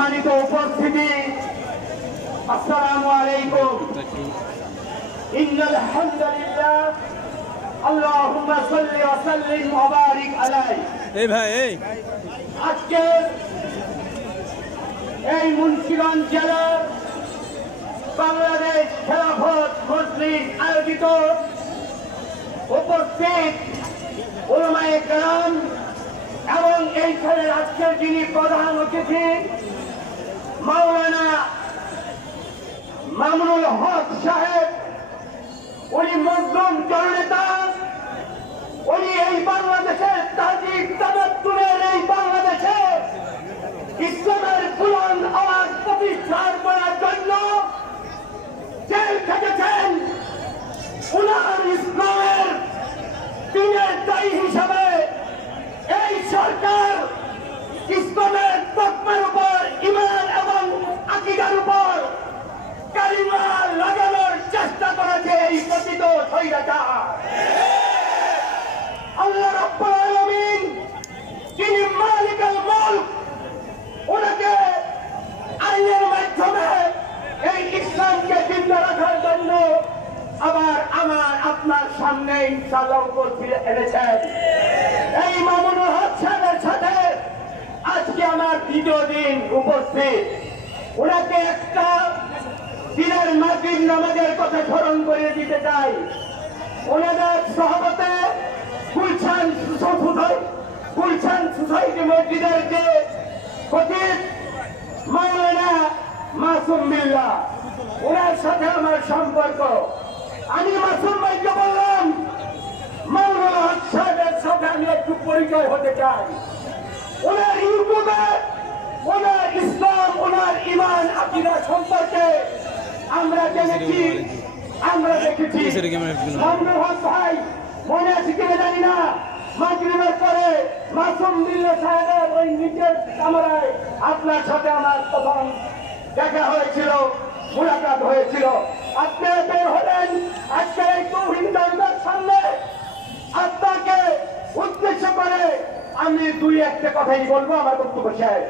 সম্মানিত উপস্থিতি, আসসালামু আলাইকুম। ইন্নাল হামদুলিল্লাহ, আল্লাহুম্মা সাল্লি ওয়া সাল্লিম ওয়া বারিক আলাইহি। এই ভাই এই আজকে এই মুন্সিগঞ্জ জেলার বাংলাদেশ খেলাফত মজলিস আয়োজিত উপস্থিত উলামায়ে কেরাম এবং এইখানে আজকের যিনি প্রধান অতিথি মাওলানা মামুনুল হক সাহেব, উনি মজলুম জননেতা, উনি এই বাংলাদেশের তাজিক তামাদ্দুনের এই বাংলাদেশে ইসলামের বুলন্দ আওয়াজ প্রতিষ্ঠা করার জন্য জেল খেটেছেন। উনার ইসলামের দিনের দায়ী হিসাবে এই সরকার ইসলামের তকমার উপর, ঈমান এবং আকীদার উপর কালিমা লাগানোর চেষ্টা করেছে এই পতিত স্বৈরাচার। আল্লাহ রাব্বুল আলামিন যিনি মালিকুল মুলক, ওনাকে আইনের মাধ্যমে এই ইসলামকে জিন্দা রাখার জন্য আবার আমার আপনার সামনে ইনশাআল্লাহ উপস্থিত এনেছেন। এই মামুনুল হক সাহেবের সাথে আজকে আমার দ্বিতীয় দিন উপস্থিত। ওনাকে একটা দিনের মাগরিব নামাজের কথা স্মরণ করে দিতে চাই। ওনাদের সহবতে গুলশান সোসাইটি মসজিদের যে খতিব মাওলানা মাসুম বিল্লাহ, ওনার সাথে আমার সম্পর্ক। আমি মাসুম ভাইকে বললাম, মাওলানা হক সাহেবের সাথে আমি একটু পরিচয় হতে চাই। ওনার ইউটিউবে ওনার ইসলাম, ওনার ঈমান আকীদা সম্পর্কে আমরা জেনেছি, আমরা দেখেছি। মামুনুল হক ভাই মনে আছে কিনা জানি না, মাগরিবের পরে মাসুম বিল্লাহ সাহেবের ওই নিচের কামরায় আপনার সাথে আমার প্রথম দেখা হয়েছিল, মুলাকাত হয়েছিল। আপনি বের হলেন আজকে এই তৌহিদ দরবার সামনে। আপনাকে উদ্দেশ্য করে আমি দুই একটা কথাই বলবো, আমার বক্তব্য শেষ।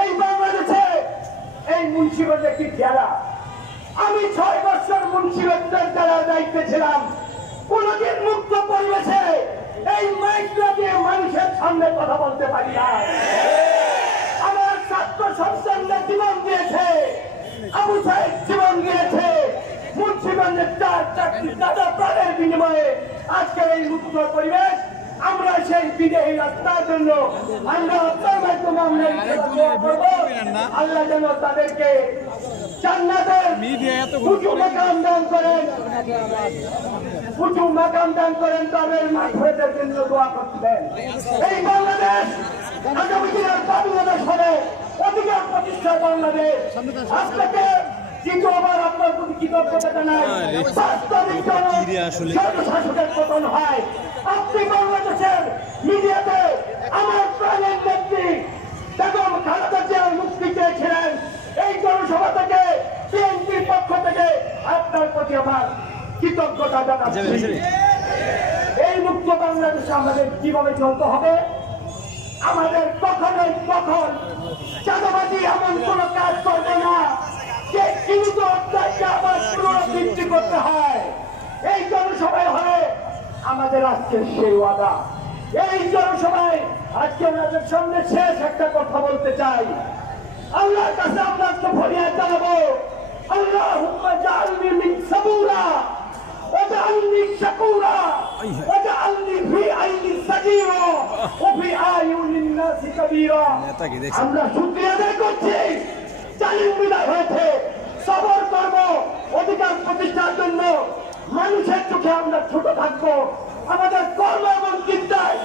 এই বাংলাদেশে এই মুন্সিগঞ্জ একটি জেলা। আমি 6 বছর মুন্সিগঞ্জের জেলার দায়িত্বে ছিলাম। কোনদিন মুক্ত পরিবেশে এই মাইকটা দিয়ে মানুষের সামনে কথা বলতে পারি না। আমার ছাত্র সন্তানরা জীবন দিয়েছে, আবু সাইদ জীবন দিয়েছে, মুন্সিগঞ্জের 4-4টি দাদা প্রাণের বিনিময়ে আজকের এই মুক্ত পরিবেশ। আমরা সেই বিদেহী রাস্তার জন্য আমরা আপনার মাধ্যমে আমরা আল্লাহ যেন তাদেরকে জান্নাতের উঁচু মাকাম দান করেন, উঁচু মাকাম দান করেন, তাদের মাগফিরাতের জন্য দোয়া করতেন। এই বাংলাদেশ আগামী দিনের বাংলাদেশ হবে অধিকার প্রতিষ্ঠার বাংলাদেশ। আপনাকে দ্বিতীয়বার আপনার প্রতি কৃতজ্ঞতা জানাই। বাস্তবিক শাসকের পতন হয়। আপনি বাংলাদেশের মিডিয়াতে আমার প্রাণের নেত্রী বেগম খালেদা জিয়ার মুক্তি চেয়েছিলেন। এই জনসভা থেকে বিএনপির পক্ষ থেকে আপনার প্রতি আমার কৃতজ্ঞতা জানাচ্ছি। এই মুক্ত বাংলাদেশে আমাদের কিভাবে চলতে হবে, আমাদের কখনোই কখন চাঁদাবাজি এমন কোন কাজ করবে না যে কিন্তু অত্যাচারকে আবার পুনরাবৃত্তি করতে হয়। এই জনসভায় হলে আমাদের আজকে সেই ওয়াদা। এই জনসভায় আজকে আমাদের সামনে শেষ একটা কথা বলতে চাই। আল্লাহর কাছে আমরা তো ফরিয়াদ জানাবো, আল্লাহুম্মা জাআলনি মিন সাবুরা ওয়াজআলনি শাকুরা ওয়াজআলনি ফি আইনি সাগীরা ওয়া ফি আয়ুনিন নাসি কাবীরা। আমরা শুকরিয়া আদায় করছি, জালিম বিদায় হয়েছে, সবর করব, অধিকার প্রতিষ্ঠার জন্য মানুষের চোখে আমরা ছোট থাকবো। আমাদের কর্ম এবং চিন্তায়